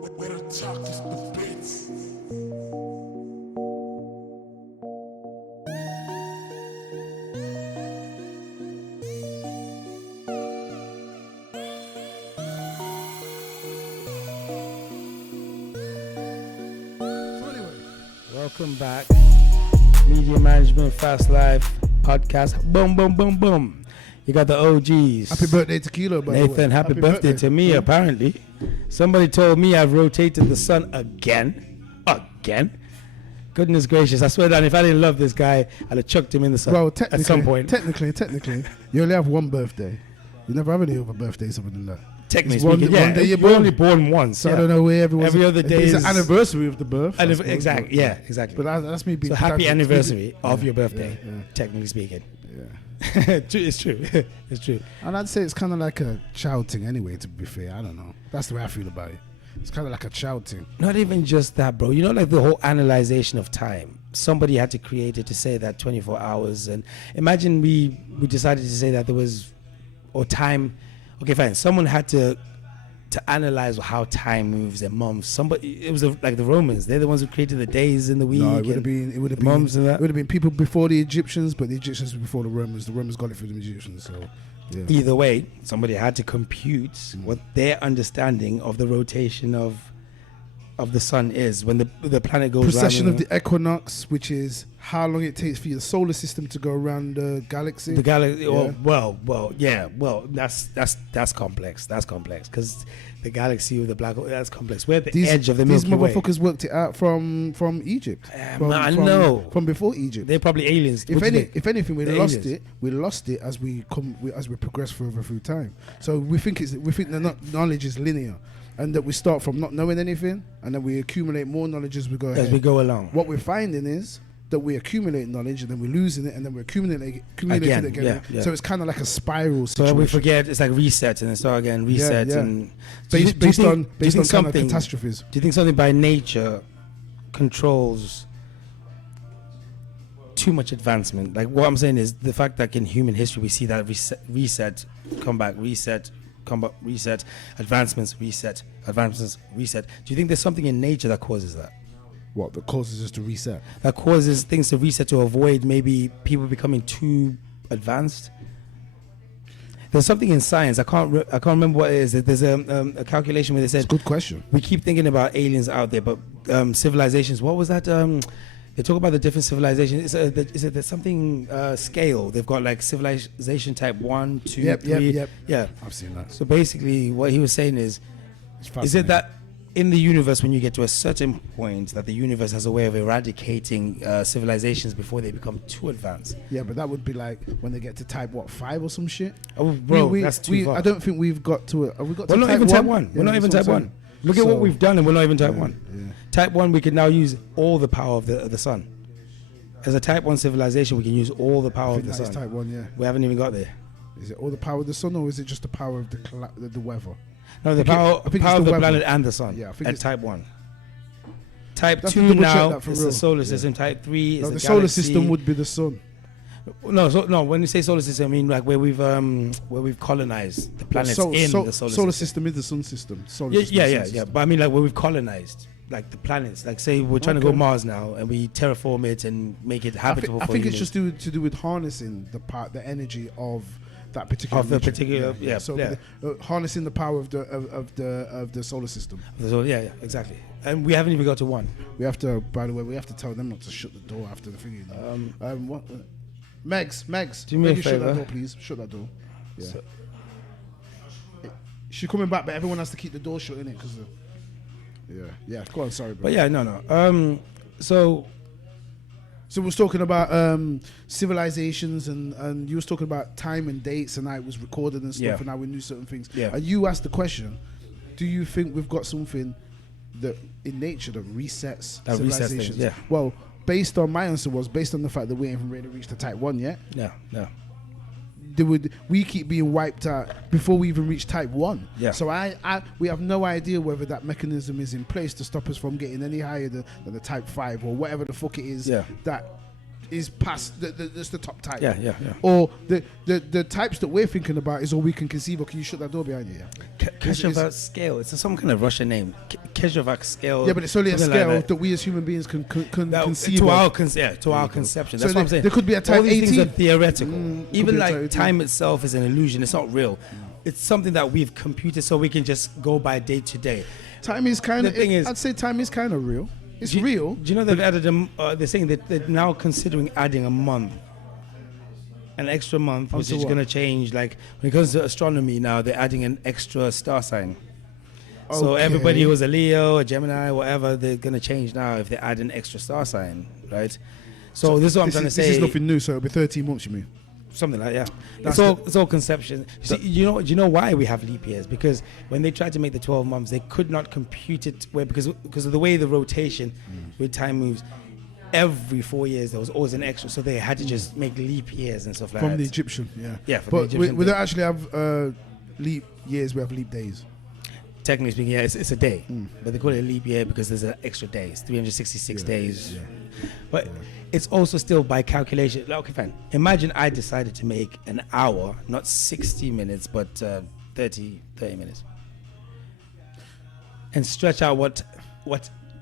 Where the talk is the beats. Welcome back. Media Management Fast Life Podcast. Boom, boom, boom, boom. You got the OGs. Happy birthday, Tequila, by the way. Nathan, happy birthday to me, apparently. Somebody told me I've rotated the sun again. Goodness gracious. I swear that if I didn't love this guy, I'd have chucked him in the sun at some point. Technically, you only have one birthday. You never have any other birthdays other than that. Technically speaking, you're only born once. So I don't know where every other day is an anniversary of the birth. Exactly. Yeah, exactly. But that's me being. So happy anniversary of your birthday, technically speaking. Yeah. It's true. It's true. And I'd say it's kind of like a child thing anyway, to be fair. I don't know. That's the way I feel about it. It's kind of like a child thing. Not even just that, bro. You know, like the whole analyzation of time. Somebody had to create it to say that 24 hours. And imagine we decided to say that there was, or time. Okay, fine. Someone had to analyze how time moves and months. It was like the Romans. They're the ones who created the days and the week. No, it would have been people before the Egyptians, but the Egyptians were before the Romans. The Romans got it through the Egyptians. So, yeah. Either way, somebody had to compute what their understanding of the rotation of the sun is when the planet goes precession around. of the equinox, which is how long it takes for your solar system to go around the galaxy. The galaxy. Yeah. Well, that's complex. That's complex because the galaxy with the black hole. That's complex. We're at the edge of the Milky Way. These motherfuckers worked it out from Egypt. I know from before Egypt. They're probably aliens. If anything, we lost it as we progress further through time. So we think the knowledge is linear. And that we start from not knowing anything, and then we accumulate more knowledge as we go ahead. As we go along. What we're finding is that we accumulate knowledge, and then we're losing it, and then we're accumulating it again. Yeah. So it's kind of like a spiral situation. So we forget, it's like reset, and then start again, reset. Yeah. And based on kind of catastrophes. Do you think something by nature controls too much advancement? Like what I'm saying is the fact that in human history we see that reset, come back, reset, advancements, reset. Do you think there's something in nature that causes that? What, that causes us to reset? That causes things to reset to avoid maybe people becoming too advanced? There's something in science, I can't remember what it is. There's a calculation where they said... It's a good question. We keep thinking about aliens out there, but civilizations, what was that... They talk about the different civilizations. There's something scale. They've got like civilization type 1, 2, 3. Yep. Yeah, I've seen that. So basically, what he was saying is it that in the universe, when you get to a certain point, that the universe has a way of eradicating civilizations before they become too advanced? Yeah, but that would be like when they get to type 5 or some shit. Oh, bro, that's too far. I don't think we've got to it. Have we got to We're not even type 1. Yeah, we're not even type 1. Look at what we've done, and we're not even type 1. Yeah. Type 1, we can now use all the power of the sun. As a type 1 civilization, we can use all the power of the sun. That is type 1, yeah. We haven't even got there. Is it all the power of the sun, or is it just the power of the weather? No, the power of the planet and the sun. Yeah, I think at type 1. Type 2 now is the solar system. Type 3 is the solar system would be the sun. No. When you say solar system, I mean like where we've colonized the planets in the solar system. Solar system is the sun system. Yeah. But I mean like where we've colonized like the planets. Like say we're trying to go Mars now, and we terraform it and make it habitable. I think it's just to do with harnessing the energy of that particular region. Harnessing the power of the solar system. Yeah, exactly. And we haven't even got to 1. We have to. By the way, we have to tell them not to shut the door after the thing. What? Megs, do me a favor. Shut that door, please. Shut that door. Yeah. She's coming back, but everyone has to keep the door shut, innit? Because yeah. Go on, sorry, bro. But yeah, no. So we was talking about civilizations, and you was talking about time and dates, and how it was recorded and stuff, and how we knew certain things. Yeah. And you asked the question: do you think we've got something that in nature that resets civilizations? Yeah. Well, based on my answer was based on the fact that we haven't really reached the type 1 yet. Yeah. We keep being wiped out before we even reach type 1. Yeah. So we have no idea whether that mechanism is in place to stop us from getting any higher than the type 5 or whatever the fuck it is that is past that's the top type. Yeah. Or the types that we're thinking about is all we can conceive of. Can you shut that door behind you? Yeah. Keshevac scale. It's some kind of Russian name. Keshevac scale. Yeah, but it's only a something scale like that we as human beings can conceive to of. our conception. That's So what I'm saying. there could be a type All these things 18. are theoretical. Could Even be a like type 18. time itself is an illusion. It's not real. It's something that we've computed so we can just go by day to day. Time is kind of. The thing is- I'd say time is kind of real. It's Do real. you know they've added they're saying that they're now considering adding a month, an extra month, which Onto is what? going to change. Like when it comes to astronomy, now they're adding an extra star sign. So Okay. everybody who's a Leo, a Gemini, whatever, they're going to change now if they add an extra star sign, right? So this is what I'm trying to say. This is nothing new. So it'll be 13 months. You mean? Something like that. That's It's all conception. See, do you know why we have leap years? Because when they tried to make the 12 months, they could not compute it because of the way the rotation with time moves. Every 4 years there was always an extra, so they had to just make leap years and stuff like From that. the Egyptian, yeah. Yeah, from but the Egyptian we thing. don't actually have leap years. We have leap days. Technically speaking, yeah, it's a day, but they call it a leap year because there's an extra day. It's 366 days. Yeah. But it's also still by calculation. Like, okay, fine. Imagine I decided to make an hour, not 60 minutes, but 30 minutes. And stretch out what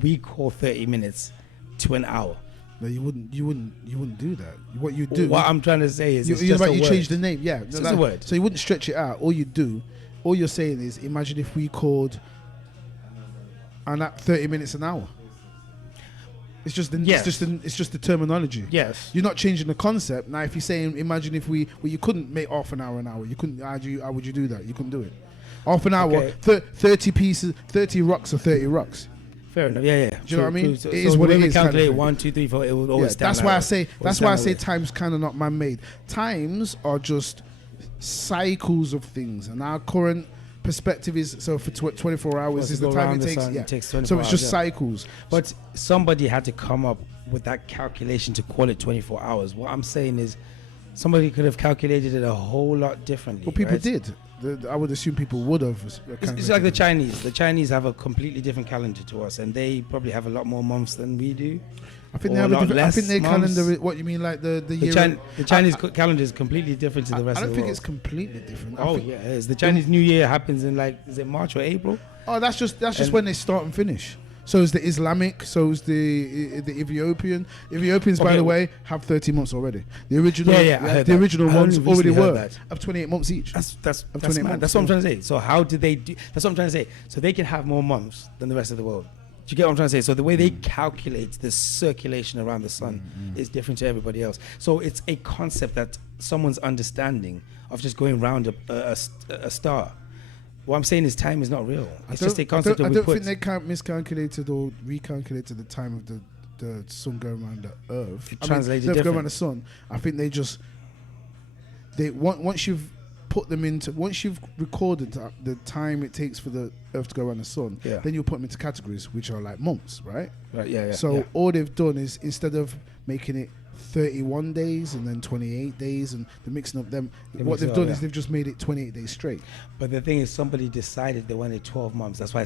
we call 30 minutes to an hour. No, you wouldn't do that. What you do? What I'm trying to say is it's you just a word. change the name. Yeah, It's just a word. So you wouldn't stretch it out. All you're saying is, imagine if we called and at 30 minutes an hour. It's just the terminology. Yes. You're not changing the concept. Now, if you're saying, imagine if you couldn't make half an hour. You couldn't. How would you do that? You couldn't do it. Half an hour, Okay. 30 pieces, 30 rocks or 30 rocks. Fair enough. Yeah. Do you know what I mean? So It is what the way it we is kind of calculate thing. 1, 2, 3, 4. It will always stand That's that why I way. say. Always That's stand why I that say way. time's kind of not man-made. Times are just cycles of things, and our current perspective is so for 24 hours to is the go time around it the takes. sun, Yeah. it takes So 24 it's just hours, yeah. cycles. But somebody had to come up with that calculation to call it 24 hours. What I'm saying is somebody could have calculated it a whole lot differently. Well, people right? did. I would assume people would have. It's like the Chinese. The Chinese have a completely different calendar to us, and they probably have a lot more months than we do. I think or they have a a lot different. I less think their months. calendar. What you mean, like the year? The Chinese calendar is completely different to the rest I of don't the think world. it's completely different. I Oh think- yeah, it is. The Chinese New Year happens in is it March or April? Oh, that's just And- when they start and finish. So is the Islamic. So is the Ethiopian. Ethiopians, by Okay. the way, have 30 months already. The original, Yeah, I heard the that. original I only ones already recently heard were that. of 28 months each. That's Of 28 mad. months, That's what I'm yeah. trying to say. So how did they do? That's what I'm trying to say. So they can have more months than the rest of the world. Do you get what I'm trying to say? So the way they calculate the circulation around the sun is different to everybody else. So it's a concept that someone's understanding of just going around a star. What I'm saying is time is not real. It's just a concept I that we don't put. think they miscalculated or recalculated the time of the sun going around the Earth. translated the Earth going different. around the sun. I think once you've put them into, once you've recorded the time it takes for the Earth to go around the sun, Yeah. then you'll put them into categories which are like months, right? Right, yeah. So yeah. all they've done is, instead of making it 31 days and then 28 days and they're mixing up them, They what mix it they've up, done yeah. is they've just made it 28 days straight. But the thing is, somebody decided they wanted 12 months. That's why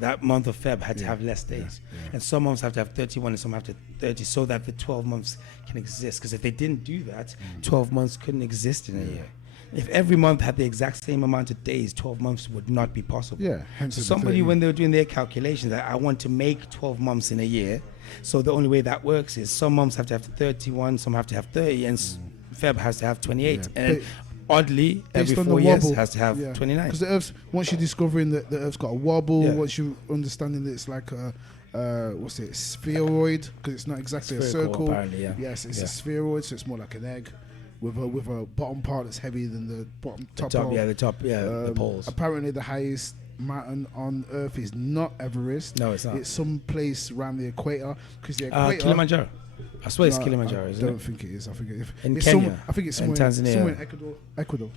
that month of Feb had to have less days. yeah. And some months have to have 31 and some have to 30 so that the 12 months can exist. Because if they didn't do that, 12 months couldn't exist in a year. If every month had the exact same amount of days, 12 months would not be possible. Yeah, hence So the somebody, 30. when they were doing their calculations, that I want to make 12 months in a year. So the only way that works is some months have to have 31, some have to have 30, and Feb has to have 28. Yeah. And oddly, every Based on 4 the years wobble, has to have 29. Because the Earth's, once you're discovering that the Earth's got a wobble, Yeah. once you're understanding that it's like a what's it, spheroid, because it's not exactly a Spherical, circle. apparently, yeah. Yes, it's Yeah. a spheroid, so it's more like an egg with a bottom part that's heavier than the bottom The top. top, part. yeah, the poles. Apparently, the highest mountain on Earth is not Everest. No, it's not. It's some place around the equator, because the equator. Kilimanjaro. I swear it's No, Kilimanjaro, I isn't don't it? think it is. I think In it's Kenya I think it's and somewhere, Tanzania. somewhere in Ecuador.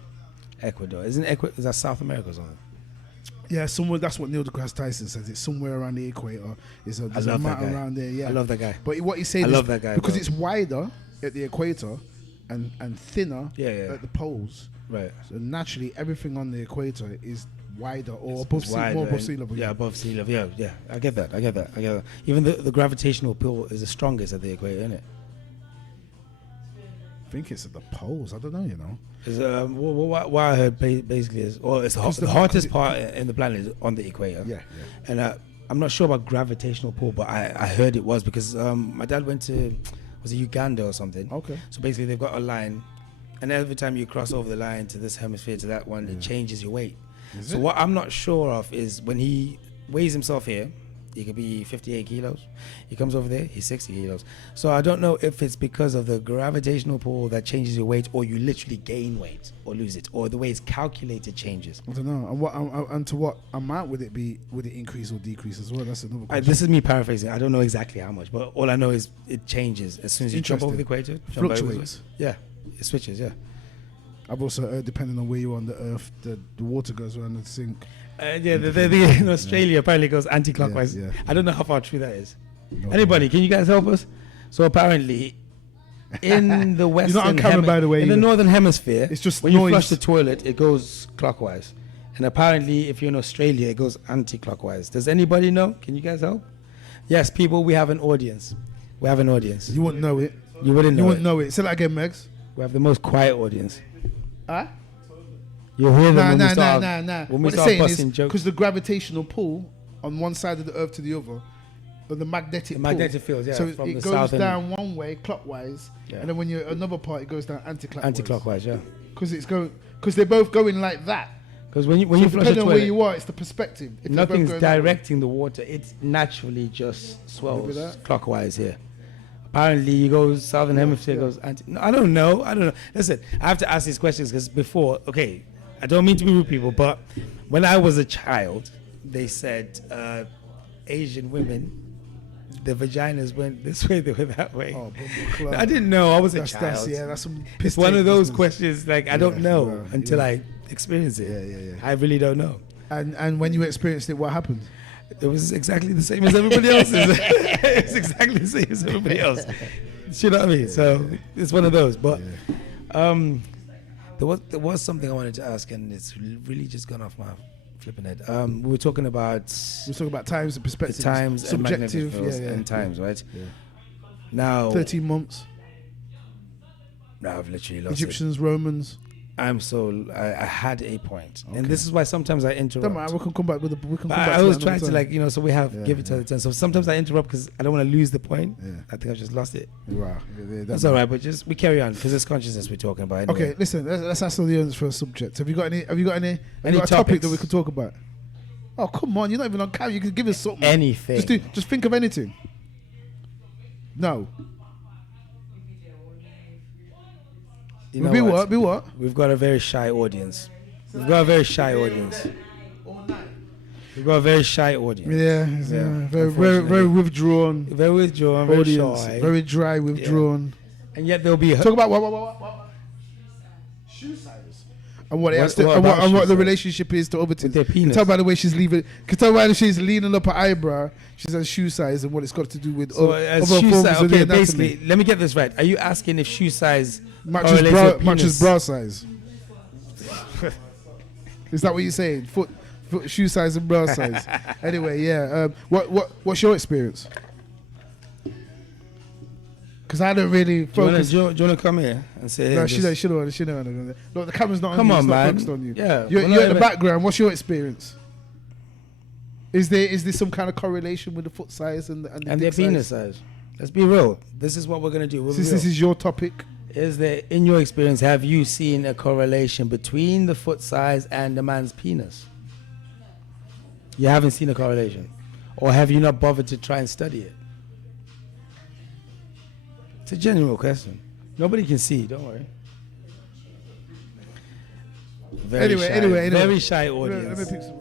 Ecuador. Isn't is that South America or something? Yeah, somewhere. That's what Neil deGrasse Tyson says. It's somewhere around the equator. There's a love that mountain guy. around there. Yeah, I love that guy. But what he's saying I is love that guy, because bro. it's wider at the equator and thinner Yeah, yeah. at the poles. Right. So naturally, everything on the equator is wider or It's more wider above and- sea level. Yeah, above sea level. Yeah. I get that. Even the gravitational pull is the strongest at the equator, isn't it? I think it's at the poles. I don't know, you know. What I heard basically is, well, it's the hottest part in the planet is on the equator. Yeah. And I'm not sure about gravitational pull, but I heard it was because my dad went to, was it Uganda or something? Okay. So basically they've got a line, and every time you cross over the line to this hemisphere to that one, it changes your weight. So what I'm not sure of is when he weighs himself here, he could be 58 kilos. He comes over there, he's 60 kilos. So I don't know if it's because of the gravitational pull that changes your weight, or you literally gain weight or lose it, or the way it's calculated changes. I don't know. And to what amount would it be? Would it increase or decrease as well? That's another question. This is me paraphrasing. I don't know exactly how much, but all I know is it changes as soon as you jump over the equator. Fluctuates. Yeah, it switches. Yeah. I've also heard, depending on where you are on the earth, the water goes around the sink. In Australia apparently it goes anti-clockwise. Yeah. I don't know how far true that is. No, Anybody, can you guys help us? So apparently, in the western, You're not on camera, by the way, in the either. northern hemisphere, It's just when noise. you flush the toilet, it goes clockwise, and apparently, if you're in Australia, it goes anti-clockwise. Does anybody know? Can you guys help? Yes, people, we have an audience. We have an audience. You wouldn't know it. You wouldn't know. You wouldn't know it. Say that again, Megs. We have the most quiet audience. Huh? You'll hear them Nah. when we start What they're start saying is busting jokes. because the gravitational pull on one side of the earth to the other, or the magnetic field, yeah, so from it the goes south and- down one way clockwise, Yeah. and then when you're another part, it goes down anti-clockwise. Anti-clockwise, yeah. Because they're both going like that. Because when you So flush the depending on where toilet, you are, it's the perspective. If they're both nothing's going that way. directing the water. It naturally just Maybe swells that. clockwise here. Apparently, you go southern hemisphere goes anti. No, I don't know. Listen, I have to ask these questions because before, okay, I don't mean to be rude, people, but when I was a child, they said Asian women, the vaginas went this way, they went that way. Oh, bumble I didn't know. I was a That's child. that's some. It's piss one take of those business. questions like I don't know yeah, until yeah. I experience it. Yeah. I really don't know. And when you experienced it, what happened? It was exactly the same as everybody else's. It's exactly the same as everybody else. You know what I mean? So it's one of those. But there was something I wanted to ask, and it's really just gone off my flipping head. We were talking about We're talking about times and the perspectives. times and magnetic subjective, fields and times, right? Yeah. Now, 13 months. now I've literally lost it. Egyptians, Romans. I had a point, and this is why sometimes I interrupt. Don't matter. We can come back with we can come But back I to always that try another to time. so we have Yeah, give each other turn. So sometimes I interrupt because I don't want to lose the point. Yeah. I think I've just lost it. Wow. That's all right, but just we carry on because it's consciousness we're talking about. Anyway. Okay, listen. Let's ask the audience for a subject. Have you got any Any topic topics? that we could talk about? Oh, come on! You're not even on camera. You can give us something. Anything. Just think of anything. No. You know Be what? We've got a very shy audience. We've got a very shy audience. We've got a very shy audience. Yeah. Very Unfortunately. withdrawn Very withdrawn, very audience. shy. Very dry, withdrawn. And yet there'll be Talk about what? Shoe size. And what, it What- has to, what and about what shoe the size? relationship is to other with things. their Can penis. tell by the way she's leaving. Can tell by the way she's leaning up her eyebrow. She says shoe size and what it's got to do with So other as forms shoe of size, the okay, anatomy. basically, let me get this right. Are you asking if shoe size Matches correlates bra, with matches penis? bra size. Is that what you're saying? Foot shoe size and bra size. Anyway, yeah. What's your experience? Because I don't really Do you wanna- focus. do you want to come here and say? No, hey, she just- don't. Look, the camera's not on Come you. on, It's not man. focused on you. Yeah, You're we're not in the even- background. What's your experience? Is there some kind of correlation with the foot size and the and their dick penis size. Let's be real. This is what we're gonna do. We'll be Since real. this is your topic, Is there, in your experience, have you seen a correlation between the foot size and the man's penis? You haven't seen a correlation, or have you not bothered to try and study it? It's a genuine question. Nobody can see. Don't worry. Very Anyway, shy, anyway. very shy Let me audience. pick some.